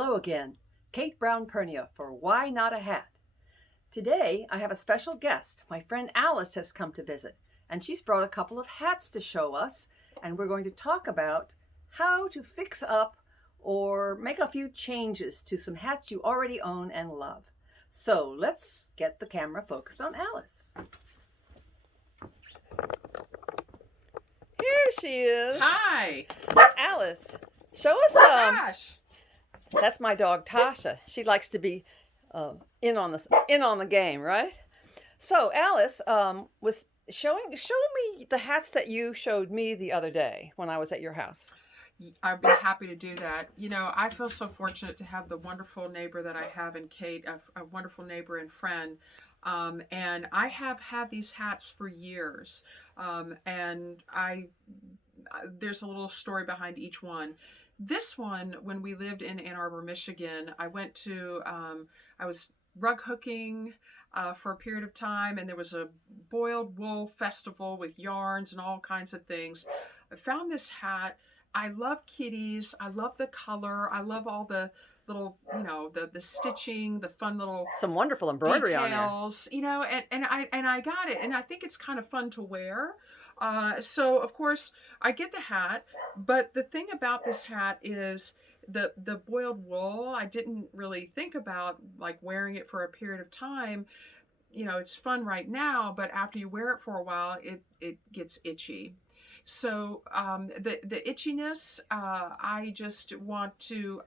Hello again, Kate Brown-Pernia for Why Not a Hat? Today I have a special guest. My friend Alice has come to visit, and she's brought a couple of hats to show us, and we're going to talk about how to fix up or make a few changes to some hats you already own and love. So let's get the camera focused on Alice. Here she is. Hi. Alice, show us Gosh. That's my dog Tasha. She likes to be in on the game, right? So Alice was show me the hats that you showed me the other day when I was at your house. I'd be happy to do that. You know, I feel so fortunate to have the wonderful neighbor that I have in Kate, a wonderful neighbor and friend. And I have had these hats for years. And there's a little story behind each one. This one, when we lived in Ann Arbor, Michigan, I was rug hooking for a period of time, and there was a boiled wool festival with yarns and all kinds of things. I found this hat. I love kitties. I love the color. I love all the little, the stitching, the fun little some wonderful embroidery details, on there. and I got it, and I think it's kind of fun to wear. So of course I get the hat, but the thing about this hat is the boiled wool. I didn't really think about like wearing it for a period of time. It's fun right now, but after you wear it for a while, it gets itchy. So the itchiness, I just want to,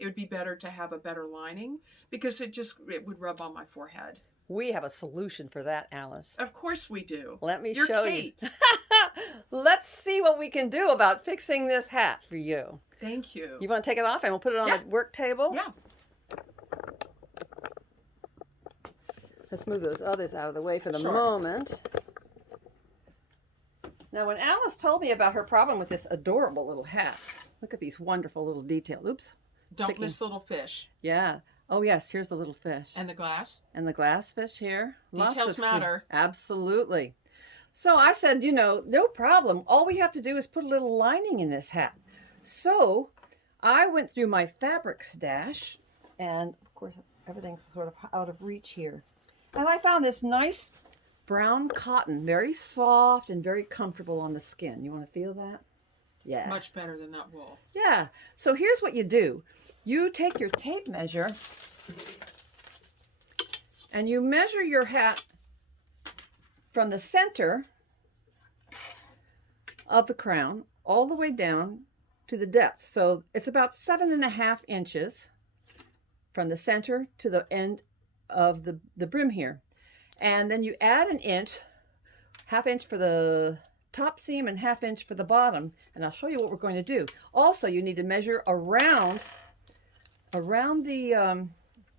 it would be better to have a better lining because it would rub on my forehead. We have a solution for that, Alice. Of course we do. Let me You're show Kate. you. Let's see what we can do about fixing this hat for you. Thank you. You want to take it off and we'll put it on the work table? Yeah. Let's move those others out of the way for the Sure. moment. Now, when Alice told me about her problem with this adorable little hat, look at these wonderful little details. Oops. Don't miss the little fish. Yeah. Oh, yes. Here's the little fish. And the glass. And the glass fish here. Details matter. Absolutely. So I said, no problem. All we have to do is put a little lining in this hat. So I went through my fabric stash, and of course, everything's sort of out of reach here. And I found this nice brown cotton, very soft and very comfortable on the skin. You want to feel that? Yeah. Much better than that wool. Yeah. So here's what you do. You take your tape measure and you measure your hat from the center of the crown all the way down to the depth. So it's about 7.5 inches from the center to the end of the brim here. And then you add an inch, 1/2 inch for the top seam and 1/2 inch for the bottom. And I'll show you what we're going to do. Also, you need to measure around the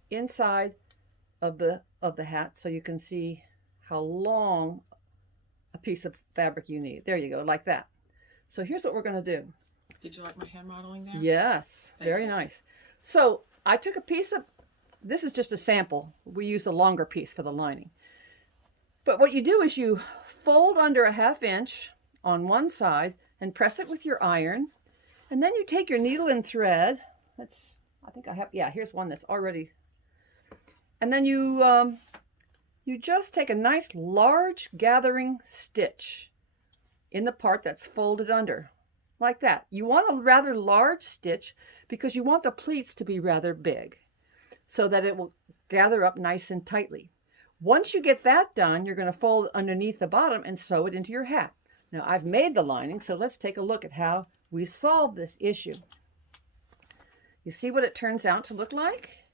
inside of the hat so you can see how long a piece of fabric you need. There you go, like that. So here's what we're going to do. Did you like my hand modeling there? Yes, very you. nice. So I took a piece of, this is just a sample. We used a longer piece for the lining. But what you do is you fold under 1/2 inch on one side and press it with your iron. And then you take your needle and thread. Here's one that's already. And then you just take a nice large gathering stitch in the part that's folded under, like that. You want a rather large stitch because you want the pleats to be rather big so that it will gather up nice and tightly. Once you get that done, you're going to fold underneath the bottom and sew it into your hat. Now, I've made the lining, so let's take a look at how we solve this issue. You see what it turns out to look like?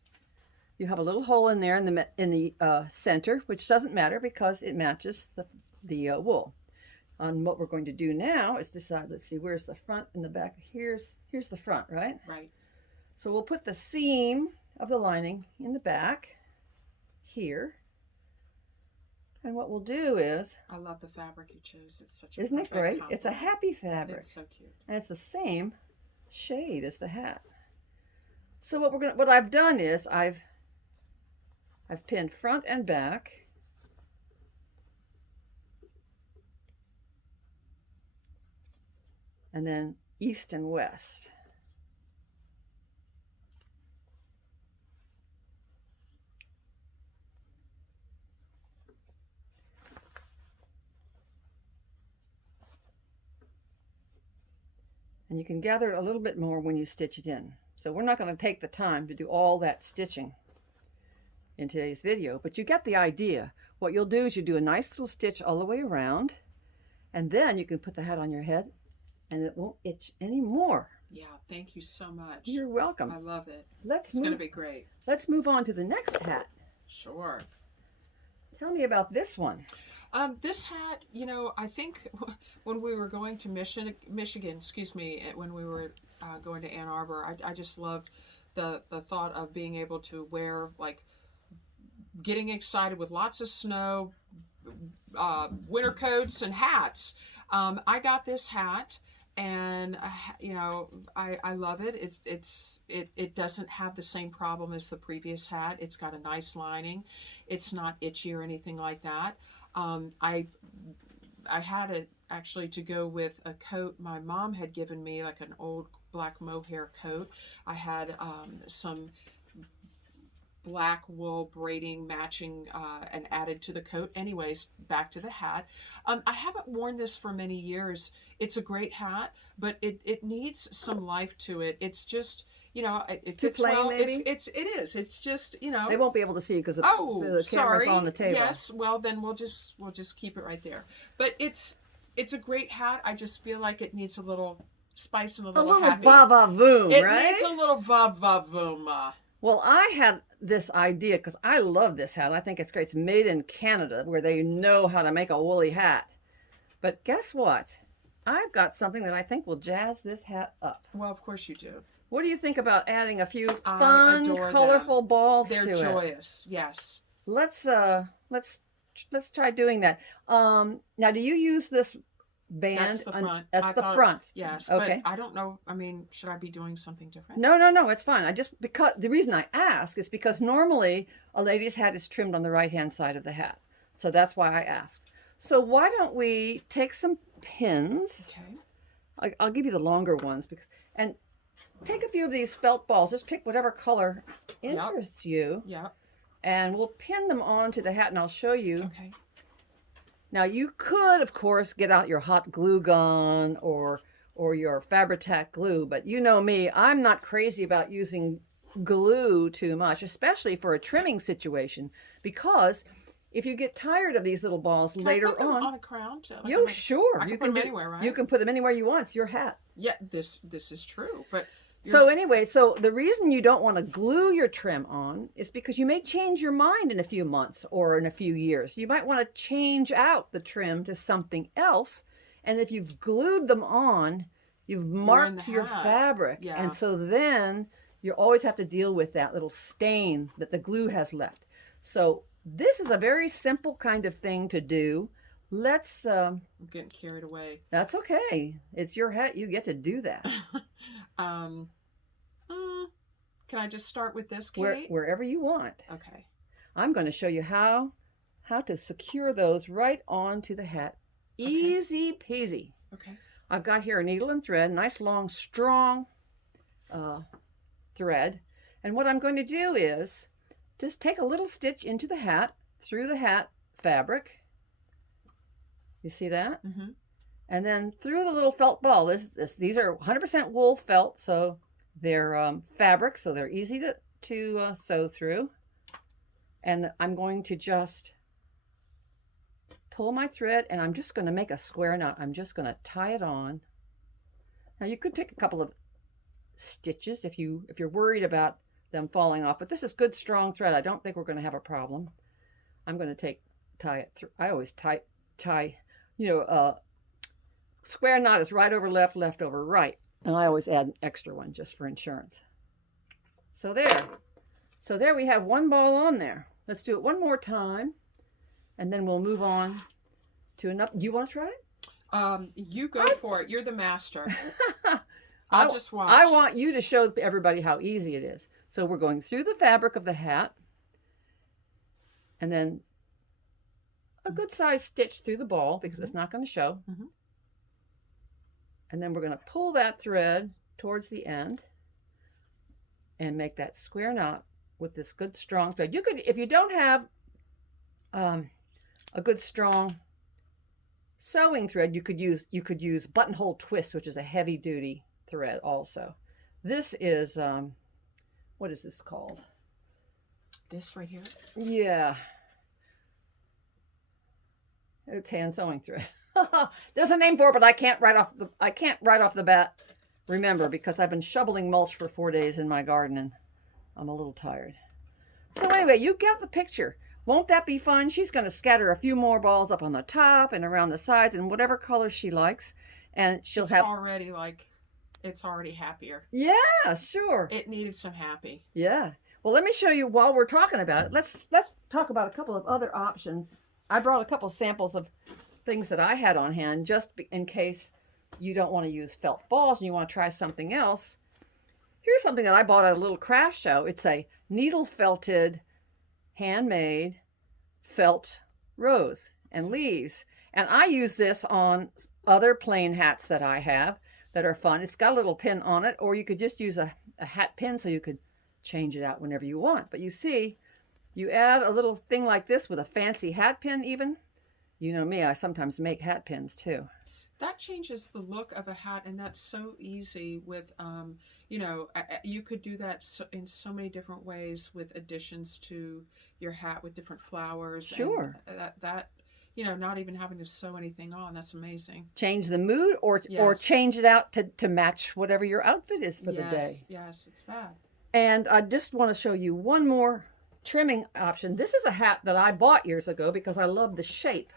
You have a little hole in there in the center, which doesn't matter because it matches the wool. And what we're going to do now is decide, let's see, where's the front and the back? Here's the front, right? Right. So we'll put the seam of the lining in the back here. And what we'll do is... I love the fabric you chose. It's such a Isn't it great? compliment. It's a happy fabric. It's so cute. And it's the same shade as the hat. So what I've done is I've pinned front and back. And then east and west. And you can gather a little bit more when you stitch it in. So we're not going to take the time to do all that stitching in today's video, but you get the idea. What you'll do is you do a nice little stitch all the way around, and then you can put the hat on your head and it won't itch anymore. Yeah, thank you so much. You're welcome. I love it. It's going to be great. Let's move on to the next hat. Sure. Tell me about this one. This hat, you know, I think when we were going to Michigan, excuse me, when we were going to Ann Arbor, I just loved the thought of being able to wear, like, getting excited with lots of snow, winter coats and hats. I got this hat, and you know, I love it. It doesn't have the same problem as the previous hat. It's got a nice lining. It's not itchy or anything like that. I had it actually to go with a coat my mom had given me, like an old black mohair coat. I had some black wool braiding matching and added to the coat. Anyways, back to the hat. I haven't worn this for many years. It's a great hat, but it needs some life to it. It's just, you know, it fits plain, well. maybe? It is. It's just, you know. They won't be able to see because the camera's sorry. on the table. Yes. Well, then we'll just keep it right there. But it's a great hat. I just feel like it needs a little spice and a little happy. Va-va-voom, It right? needs a little va-va-voom. Well, I had this idea because I love this hat. I think it's great. It's made in Canada, where they know how to make a woolly hat. But guess what? I've got something that I think will jazz this hat up. Well, of course you do. What do you think about adding a few I fun, adore colorful balls They're to it? joyous. Yes. Let's try doing that. Now, do you use this band? That's the front. That's the front. Yes. Okay. But I don't know. I mean, should I be doing something different? No, it's fine. Because the reason I ask is because normally a lady's hat is trimmed on the right-hand side of the hat. So that's why I ask. So why don't we take some pins? Okay. I'll give you the longer ones and take a few of these felt balls. Just pick whatever color interests you. Yeah. And we'll pin them onto the hat, and I'll show you. Okay. Now, you could, of course, get out your hot glue gun or your Fabri-Tac glue, but you know me, I'm not crazy about using glue too much, especially for a trimming situation, because if you get tired of these little balls later I put them on a crown too? sure. I can put them anywhere, right? You can put them anywhere you want. It's your hat. Yeah, this is true, but So anyway, so the reason you don't want to glue your trim on is because you may change your mind in a few months or in a few years. You might want to change out the trim to something else. And if you've glued them on, you've marked your fabric. Yeah. And so then you always have to deal with that little stain that the glue has left. So this is a very simple kind of thing to do. Let's... I'm getting carried away. That's okay. It's your hat. You get to do that. Can I just start with this, Kate? Wherever you want. Okay. I'm going to show you how to secure those right onto the hat. Easy peasy. Okay. I've got here a needle and thread, nice long strong thread. And what I'm going to do is just take a little stitch into the hat, through the hat fabric. You see that? Mm-hmm. And then through the little felt ball. These are 100% wool felt, so they're fabric, so they're easy to sew through. And I'm going to just pull my thread, and I'm just going to make a square knot. I'm just going to tie it on. Now you could take a couple of stitches if you're worried about them falling off, but this is good strong thread. I don't think we're going to have a problem. I'm going to tie it through. I always tie. Square knot is right over left, left over right. And I always add an extra one just for insurance. So there we have one ball on there. Let's do it one more time. And then we'll move on to another. Do you want to try it? You go for it. You're the master. I'll just watch. I want you to show everybody how easy it is. So we're going through the fabric of the hat. And then a good size stitch through the ball because it's not going to show. Mm-hmm. And then we're going to pull that thread towards the end and make that square knot with this good strong thread. You could, if you don't have a good strong sewing thread, you could use buttonhole twist, which is a heavy duty thread also. This is, what is this called? This right here? Yeah. It's hand sewing thread. There's a name for it, but I can't right off the bat remember, because I've been shoveling mulch for 4 days in my garden and I'm a little tired. So anyway, you get the picture. Won't that be fun? She's going to scatter a few more balls up on the top and around the sides in whatever color she likes. And she'll It's have already like, it's already happier. Yeah, sure. It needed some happy. Yeah. Well, let me show you while we're talking about it. Let's talk about a couple of other options. I brought a couple samples of things that I had on hand just in case you don't want to use felt balls and you want to try something else. Here's something that I bought at a little craft show. It's a needle felted, handmade felt rose and leaves. And I use this on other plain hats that I have that are fun. It's got a little pin on it, or you could just use a hat pin so you could change it out whenever you want. But you see, you add a little thing like this with a fancy hat pin even. You know me, I sometimes make hat pins too. That changes the look of a hat, and that's so easy with, you know, you could do that in so many different ways with additions to your hat with different flowers. Sure. And that, you know, not even having to sew anything on, that's amazing. Change the mood or change it out to match whatever your outfit is for the day. Yes, it's bad. And I just want to show you one more trimming option. This is a hat that I bought years ago because I love the shape,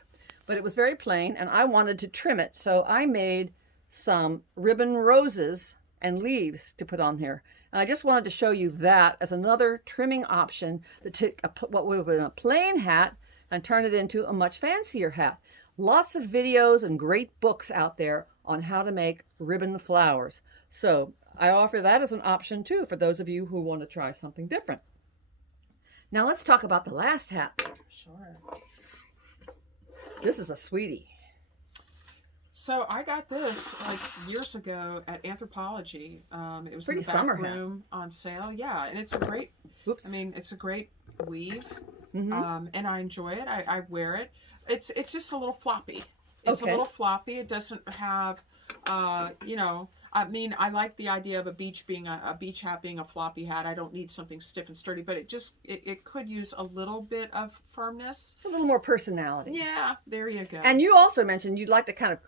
but it was very plain and I wanted to trim it. So I made some ribbon roses and leaves to put on here. And I just wanted to show you that as another trimming option to take what would have been a plain hat and turn it into a much fancier hat. Lots of videos and great books out there on how to make ribbon flowers. So I offer that as an option too for those of you who want to try something different. Now let's talk about the last hat. Sure. This is a sweetie. So I got this like years ago at Anthropology. It was Pretty in the summer back room on sale. Yeah, and it's a great. Oops. I mean, it's a great weave, Mm-hmm. and I enjoy it. I wear it. It's just a little floppy. It's Okay. a little floppy. It doesn't have, you know. I mean, I like the idea of a beach hat being a floppy hat. I don't need something stiff and sturdy, but it could use a little bit of firmness. A little more personality. Yeah, there you go. And you also mentioned you'd like to kind of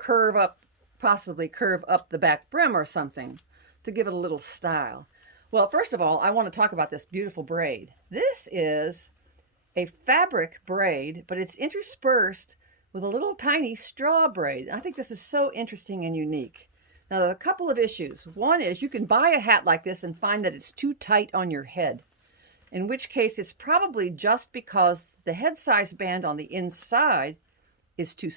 possibly curve up the back brim or something to give it a little style. Well, first of all, I want to talk about this beautiful braid. This is a fabric braid, but it's interspersed with a little tiny straw braid. I think this is so interesting and unique. Now, there's a couple of issues. One is you can buy a hat like this and find that it's too tight on your head, in which case it's probably just because the head size band on the inside is too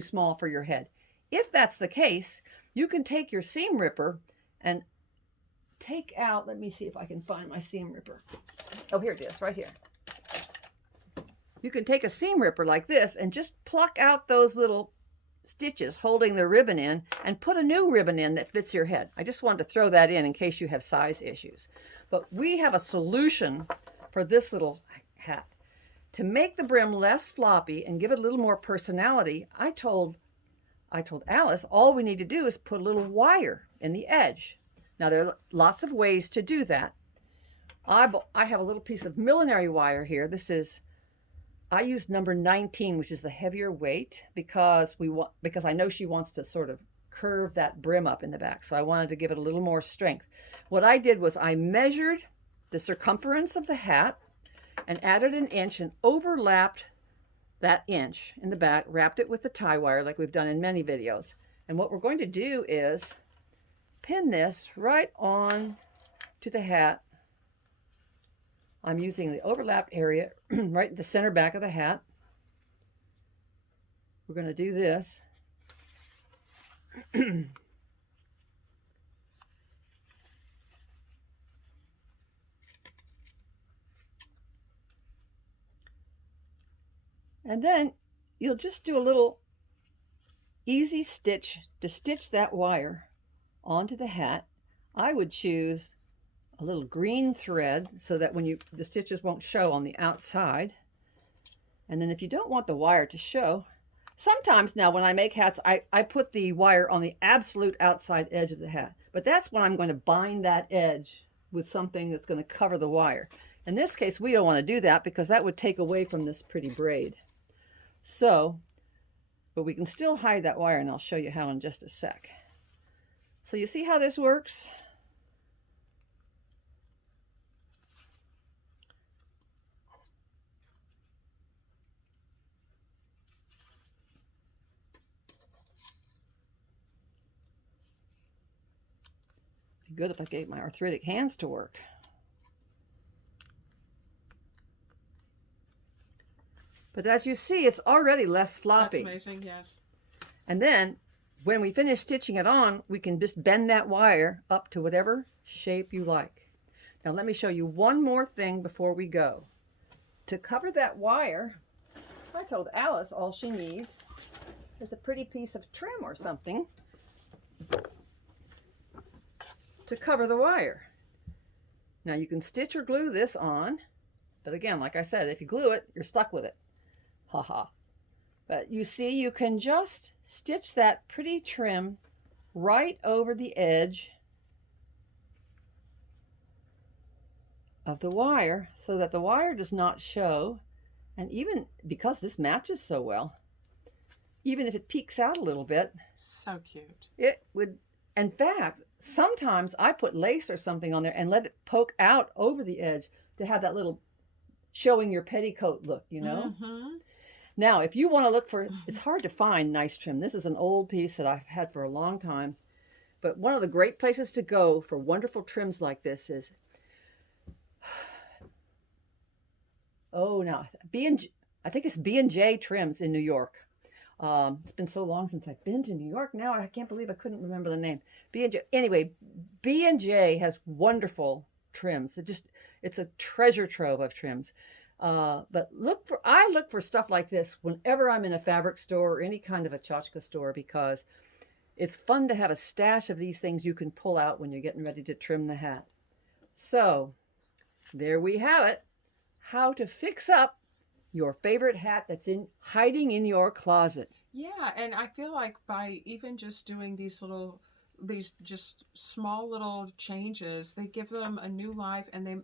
small for your head. If that's the case, you can take your seam ripper and take out, let me see if I can find my seam ripper. Oh, here it is, right here. You can take a seam ripper like this and just pluck out those little stitches holding the ribbon in and put a new ribbon in that fits your head. I just wanted to throw that in case you have size issues. But we have a solution for this little hat. To make the brim less floppy and give it a little more personality, I told Alice all we need to do is put a little wire in the edge. Now there are lots of ways to do that. I have a little piece of millinery wire here. I used number 19, which is the heavier weight, because I know she wants to sort of curve that brim up in the back. So I wanted to give it a little more strength. What I did was I measured the circumference of the hat and added an inch and overlapped that inch in the back, wrapped it with the tie wire like we've done in many videos. And what we're going to do is pin this right on to the hat. I'm using the overlapped area right in the center back of the hat. We're going to do this. And then you'll just do a little easy stitch to stitch that wire onto the hat. I would choose a little green thread so that the stitches won't show on the outside. And then if you don't want the wire to show, sometimes now when I make hats, I put the wire on the absolute outside edge of the hat. But that's when I'm going to bind that edge with something that's going to cover the wire. In this case, we don't want to do that because that would take away from this pretty braid. So, but we can still hide that wire, and I'll show you how in just a sec. So you see how this works? Be good if I gave my arthritic hands to work. But as you see, it's already less floppy. That's amazing, yes. And then when we finish stitching it on, we can just bend that wire up to whatever shape you like. Now let me show you one more thing before we go. To cover that wire, I told Alice all she needs is a pretty piece of trim or something to cover the wire. Now you can stitch or glue this on, but again, like I said, if you glue it, you're stuck with it. Haha. But you see, you can just stitch that pretty trim right over the edge of the wire so that the wire does not show. And even because this matches so well, even if it peeks out a little bit, so cute. It would, in fact, sometimes I put lace or something on there and let it poke out over the edge to have that little showing your petticoat look, you know? Mm-hmm. Now, if you want to look for, it's hard to find nice trim. This is an old piece that I've had for a long time. But one of the great places to go for wonderful trims like this is, now, I think it's B&J Trims in New York. It's been so long since I've been to New York now. I can't believe I couldn't remember the name. B&J. Anyway, B&J has wonderful trims. It's a treasure trove of trims. But I look for stuff like this whenever I'm in a fabric store or any kind of a tchotchke store because it's fun to have a stash of these things you can pull out when you're getting ready to trim the hat. So there we have it. How to fix up your favorite hat that's hiding in your closet. Yeah, and I feel like by even just doing these just small little changes, they give them a new life, and it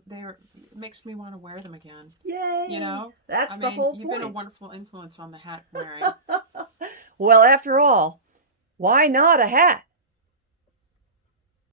makes me want to wear them again. Yay! You know, that's the whole point. You've been a wonderful influence on the hat wearing. Well, after all, why not a hat?